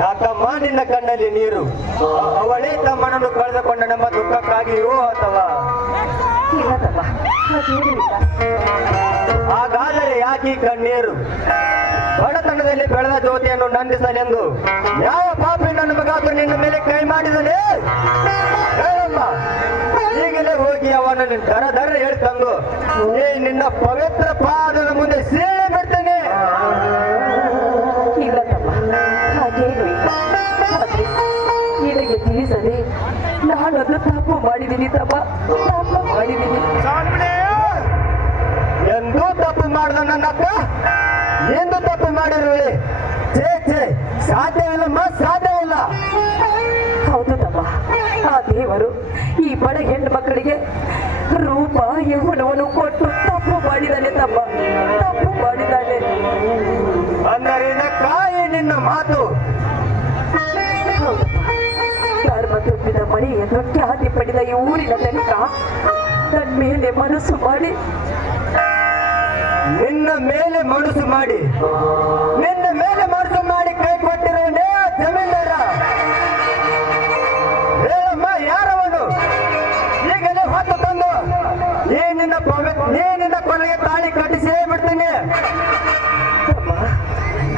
ಯಾಕಮ್ಮ, ನಿನ್ನ ಕಣ್ಣಲ್ಲಿ ನೀರು? ಅವಳೇ ತಮ್ಮನನ್ನು ಕಳೆದುಕೊಂಡನೆಂಬ ದುಃಖಕ್ಕಾಗಿಯೋ ಅಥವಾ? ಹಾಗಾದರೆ ಯಾಕೆ ಕಣ್ಣೀರು? ಬಡತನದಲ್ಲಿ ಬೆಳೆದ ಜ್ಯೋತಿಯನ್ನು ನಂದಿಸಲೆಂದು ಯಾವ ಪಾಪಿ ನನ್ನ ನಿನ್ನ ಮೇಲೆ ಕೈ ಮಾಡಿದನೆ? ಈಗಲೇ ಹೋಗಿ ಅವನನ್ನು ದರ ದರ ಹೇಳ್ತಂದು ಈ ನಿನ್ನ ಪವಿತ್ರ ಪಾದದ ಮುಂದೆ ಸೀಳೆ ತಪ್ಪು ಮಾಡಿದ್ದೀನಿ ತಪ್ಪ. ತಪ್ಪು ಮಾಡಿದ್ದೀನಿ ಎಂದೂ ತಪ್ಪು ಮಾಡ್ದ ನನ್ನಪ್ಪ ಎಂದು ತಪ್ಪು ಮಾಡಿರುವೆ ಛೇ ಛೇ ಸಾಧ್ಯವಿಲ್ಲಮ್ಮ ಸಾಧ್ಯವಿಲ್ಲ ಹೌದು ತಪ್ಪ ಆ ದೇವರು ಈ ಬಡ ಹೆಣ್ಣು ಮಕ್ಕಳಿಗೆ ರೂಪ ಯೌವನವನ್ನು ಕೊಟ್ಟು ತಪ್ಪು ಮಾಡಿದಾನೆ ತಮ್ಮ. ತಪ್ಪು ಮಾಡಿದಾನೆ ಅಂದರೆ ಕಾಯಿ ನಿನ್ನ ಮಾತು ಮನೆಯನ್ನು ಖ್ಯಾತಿ ಪಡೆದ ಈ ಊರಿನ ತನಕ ನನ್ನ ಮೇಲೆ ಮನಸ್ಸು ಮಾಡಿ. ನಿನ್ನ ಮೇಲೆ ಮನಸ್ಸು ಮಾಡಿ. ನಿನ್ನ ಮೇಲೆ ಮನಸ್ಸು ಮಾಡಿ ಕೈ ಕೊಟ್ಟಿರೋನೇ ಜಮೀನ್ದಾರ. ಹೇಳಮ್ಮ ಯಾರವನು? ಈಗಲೇ ಹೊತ್ತು ತಂದು ಏನಿನ ನಿನ್ನ ಪವಿ ನಿನ್ನ ಕೊನೆಗೆ ತಾಳಿ ಕಟ್ಟಿಸೇ ಬಿಡ್ತೀನಿ.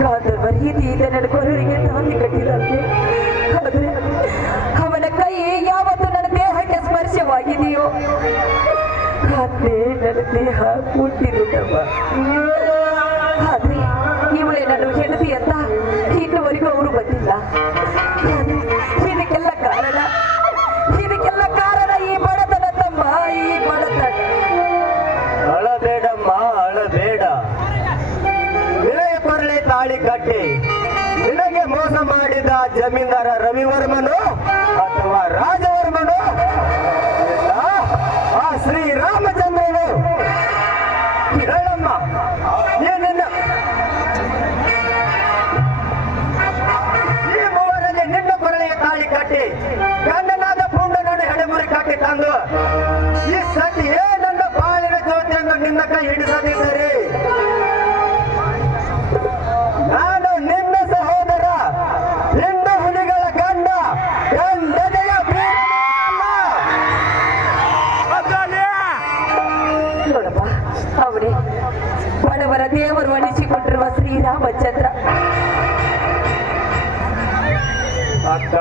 ಗಾಂಧರ್ವ ರೀತಿಯಿಂದ ನನ್ನ ಕೊರಳಿಗೆ ತಾಳಿ ಕಟ್ಟಿದಂತೆ ಆದ್ರೆ ಸ್ಪರ್ಶವಾಗಿದೆಯೋ ಅದೇ ನನ್ನ ದೇಹ ಹುಟ್ಟಿದು ಇವಳೆ ನನ್ನ ಹೆಂಡತಿ ಅಂತ ಇನ್ನುವರೆಗೂ ಅವರು ಬಂದಿಲ್ಲ. ಇದಕ್ಕೆಲ್ಲ ಕಾರಣ ಇದಕ್ಕೆಲ್ಲ ಕಾರಣ ಈ ಬಡತನ ತಮ್ಮ, ಈ ಬಡತನ. ಅಳಬೇಡಮ್ಮ, ಅಳಬೇಡ. ನಿನಗೆ ಕೊರಳೆ ತಾಳಿ ಕಟ್ಟಿ, ನಿನಗೆ ಮೋಸ ಮಾಡಿದ ಜಮೀನ್ದಾರ ರವಿವರ್ಮನು? ಆ ಶ್ರೀರಾಮಚಂದ್ರನು ಹೇಳಮ್ಮ ಏನಿಲ್ಲ ಈ ಮೂವರಲ್ಲಿ ನಿನ್ನ ಕೊರಳೆಗೆ ತಾಳಿ ಕಟ್ಟಿ, ಗಂಡನಾದ ಪುಂಡನನ್ನು ಹೆಡೆಮುರಿ ಕಟ್ಟಿ ತಂದು, ಈ ಸತಿ ನನ್ನ ಬಾಳಿನ ಜ್ಯೋತಿಯನ್ನು ನಿನ್ನ ಕೈ ಹಿಡಿಸದಿದ್ದರೆ ಅಕ್ಕ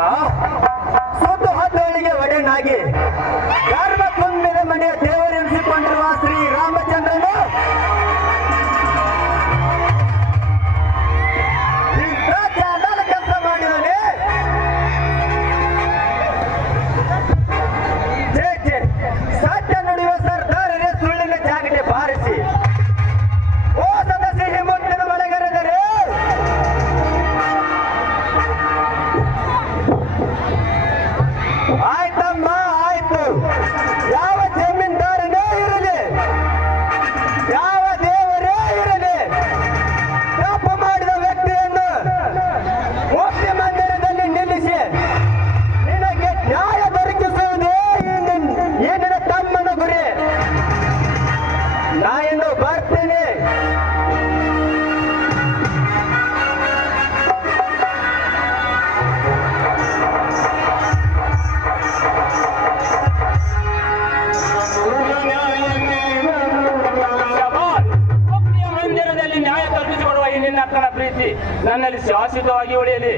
ನನ್ನಲ್ಲಿ ಶಾಶ್ವತವಾಗಿ ಉಳಿಯಲಿ.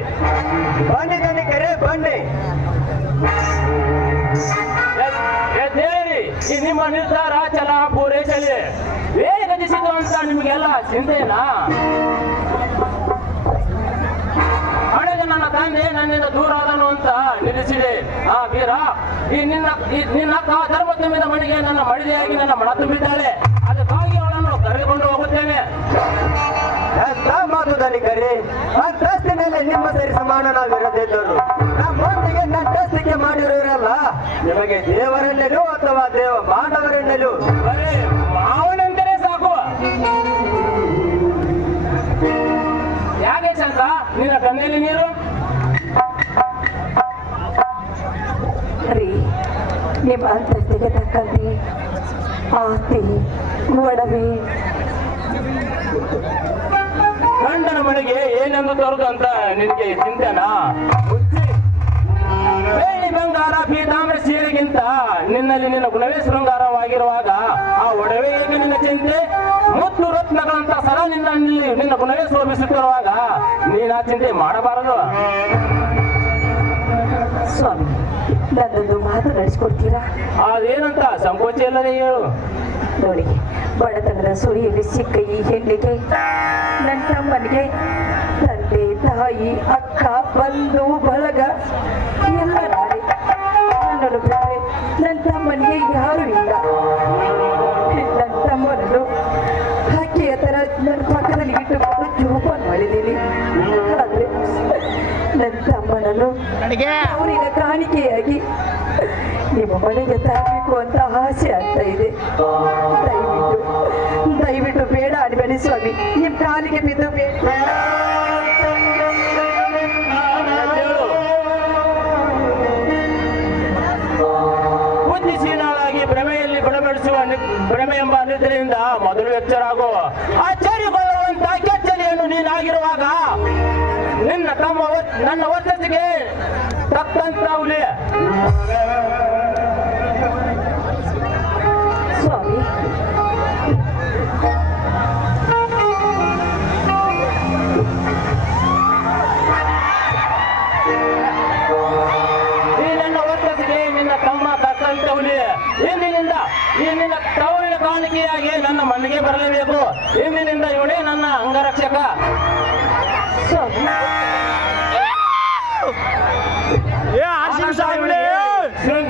ಬನ್ನಿ ಬನ್ನಿ ಕರೆ ಬನ್ನಿ. ಎದ್ದೇಳಿ ಈ ನಿಮ್ಮ ನಿರ್ಧಾರ ಛಲ ಪೂರೈಸಲಿ. ವೇಗದಿಸಿತು ಅಂತ ನಿಮಗೆಲ್ಲ ಚಿಂತೆನಾ? ನನ್ನ ತಂದೆ ನನ್ನಿಂದ ದೂರ ಆದನು ಅಂತ ನಿಲ್ಲಿಸಿದೆ. ಆ ವೀರ ಈ ನಿನ್ನ ಈ ನಿನ್ನ ಧರ್ಮ ತುಂಬಿದ ಮಣಿಗೆ ನನ್ನ ಮಡಿದೆಯಾಗಿ ನನ್ನ ಮಣ ತುಂಬಿದ್ದಾಳೆ ಅದಕ್ಕಾಗಿ ಅವಳನ್ನು ಕರೆದುಕೊಂಡು ಹೋಗುತ್ತೇನೆ. ಎಂತ ಮಾತುದಲ್ಲಿ ಕರಿ ಅಂತಸ್ತಿನಲ್ಲಿ ನಿಮ್ಮ ಸರಿ ಸಮಾನ ನಾವಿರದಿದ್ದರು ನಮ್ಮೊಂದಿಗೆ ನಟ್ಟಸ್ತಿಕೆ ಮಾಡಿರೋರಲ್ಲ ನಿಮಗೆ ದೇವರನ್ನೆಲು ಅಥವಾ ದೇವ ಮಾನವರನ್ನೆಲು ಅವನಂತರೇ ಸಾಕು. ಯಾಕೆ ಚಂದ ನಿನ್ನ ಕಣ್ಣಲ್ಲಿ ನೀರು? ನಿಮ್ಮ ಅಂತಸ್ತಿಗೆ ತಕ್ಕಂತೆ ಆಸ್ತಿ, ಒಡವೆ. ಗಂಡನ ಮನೆಗೆ ಏನೆಂದು ತರುದು ಅಂತ ನಿನಗೆ ಚಿಂತೆನಾ? ಬಂಗಾರ, ಪೀತಾಂಬರ ಸೀರೆಗಿಂತ ನಿನ್ನಲ್ಲಿ ನಿನ್ನ ಗುಣವೇ ಶೃಂಗಾರವಾಗಿರುವಾಗ ಆ ಒಡವೆಗೆ ನಿನ್ನ ಚಿಂತೆ? ಮುತ್ತು ರತ್ನಗಳಂತ ಸರ ನಿನ್ನಲ್ಲಿ ನಿನ್ನ ಗುಣವೇ ಶೋಭಿಸುತ್ತಿರುವಾಗ ನೀನು ಆ ಚಿಂತೆ ಮಾಡಬಾರದು. ಸ್ವಾಮಿ ನನ್ನೊಂದು ಮಾತು ನಡೆಸ್ಕೊಡ್ತೀರಾ? ಅದೇನಂತ ಸಂಕೋಚ ಇಲ್ಲದೆ ಹೇಳು. ನೋಡಿ ಬಡತನದ ಸುಳಿಯಲ್ಲಿ ಸಿಕ್ಕ ಈ ಹೆಣ್ಣಿಗೆ ನನ್ನ ತಮ್ಮನಿಗೆ ತಂದೆ ತಾಯಿ ಅಕ್ಕ ಬಂಧು ಬಳಗ ಎಲ್ಲ ನನ್ನ ತಮ್ಮನನ್ನು ಅವರಿನ ಕಾಣಿಕೆಯಾಗಿ ನಿಮ್ಮ ಮನೆಗೆ ತರಬೇಕು ಅಂತ ಆಸೆ ಆಗ್ತಾ ಇದೆ. ದಯವಿಟ್ಟು ದಯವಿಟ್ಟು ಬೇಡ ಅನ್ಬೇಡಿ ಸ್ವಾಮಿ. ನಿಮ್ಮ ಕಾಲಿಗೆ ಬಿದ್ದು ಬೇಡ. ಭ್ರಮೆಯಲ್ಲಿ ನಿ- ಭ್ರಮೆ ಎಂಬ ನಿದ್ರೆಯಿಂದ ಮೊದಲು ಎಚ್ಚರಾಗು ನನ್ನ ಒತ್ತತಿಗೆ ತಕ್ಕಂತ ಹುಲಿ ಸ್ವಾಮಿ. ಈ ನನ್ನ ಒತ್ತತಿಗೆ ನಿನ್ನ ತಮ್ಮ ತಕ್ಕಂತ ಹುಲಿ ಇಂದಿನಿಂದ ಈ ನಿನ್ನ ಕಾಣಿಕೆಯಾಗಿ ನನ್ನ ಮನೆಗೆ ಬರಲೇಬೇಕು. ಇಂದಿನಿಂದ ಇವನೇ ನನ್ನ ಅಂಗರಕ್ಷಕ. ಸ್ವಾಮಿ.